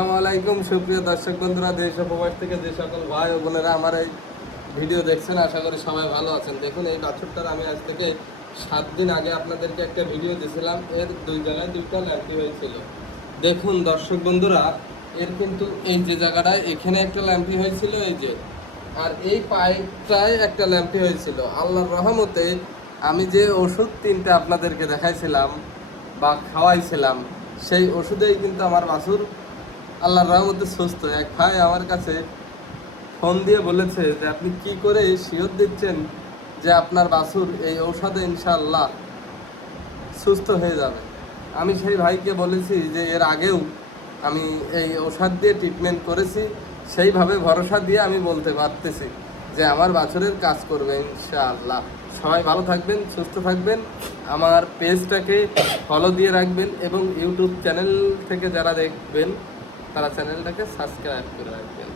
আসসালামু আলাইকুম সুপ্রিয় দর্শক বন্ধুরা, দেশ ও প্রবাস থেকে যে সকল ভাই ও বোনেরা আমার এই ভিডিও দেখছেন, আশা করি সবাই ভালো আছেন। দেখুন, এই বাছুরটার আমি আজ থেকে 7 দিন আগে আপনাদেরকে একটা ভিডিও দিয়েছিলাম। এর দুই জায়গায় দুইটা ল্যাম্পি হয়েছিল। দেখুন দর্শক বন্ধুরা, এর কিন্তু এই যে জায়গাটায় এখানে একটা ল্যাম্পি হয়েছিল, এই যে, আর এই পাইপটায় একটা ল্যাম্পি হয়েছিল। আল্লাহর রহমতে আমি যে ওষুধ 3টা আপনাদেরকে দেখাইছিলাম বা খাওয়াইছিলাম, সেই ওষুধেই কিন্তু আমার বাছুর আল্লাহর রহমতে সুস্থ। এক ভাই আমার কাছে ফোন দিয়ে বলেছে যে আপনি কি করে শিওর দিচ্ছেন যে আপনার বাছুর এই ঔষধে ইনশাআল্লাহ সুস্থ হয়ে যাবে। আমি সেই ভাইকে বলেছি যে এর আগেও আমি এই ঔষধ দিয়ে ট্রিটমেন্ট করেছি, সেইভাবে ভরসা দিয়ে আমি বলতে পারতেছি যে আমার বাছুরের কাজ করবে ইনশাআল্লাহ। সবাই ভালো থাকবেন, সুস্থ থাকবেন, আমার পেজটাকে ফলো দিয়ে রাখবেন এবং ইউটিউব চ্যানেল থেকে যারা দেখবেন তারা চ্যানেলটাকে সাবস্ক্রাইব করে রাখবেন।